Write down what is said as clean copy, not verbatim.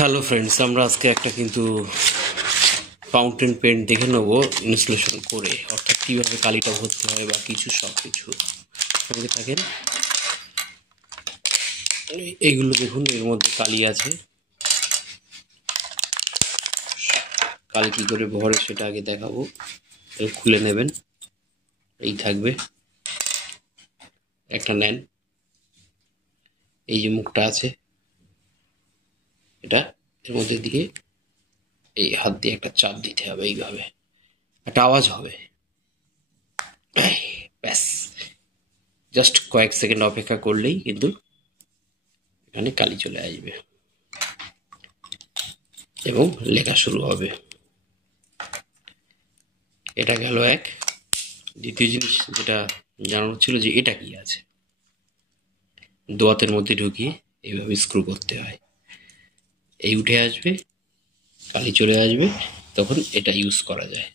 Hello friends, আমরা আজকে একটা কিন্তু ফাউন্টেন পেন দেখে নেবো ইনস্টলেশন করে, অর্থাৎ কীভাবে কালিটা ভরতে হয় বা কিছু সব কিছু সঙ্গে থাকেন। এইগুলো দেখুন, এর মধ্যে কালি আছে। কালি কী করে ভরে সেটা আগে দেখাবো। খুলে নেবেন, এই থাকবে একটা, নেন। এই যে মুখটা আছে, এটা এর মধ্যে দিয়ে এই হাত দিয়ে একটা চাপ দিতে হবে, এইভাবে একটা আওয়াজ হবে। ব্যাস, জাস্ট কয়েক সেকেন্ড অপেক্ষা করলেই কিন্তু এখানে কালি চলে আসবে এবং লেখা শুরু হবে। এটা গেল এক। দ্বিতীয় জিনিস যেটা জানানোর ছিল, যে এটা কি আছে, দোয়াতের মধ্যে ঢুকিয়ে এইভাবে স্ক্রু করতে হয়, এই উঠে আসবে, কালি চলে আসবে, তখন এটা ইউজ করা যায়।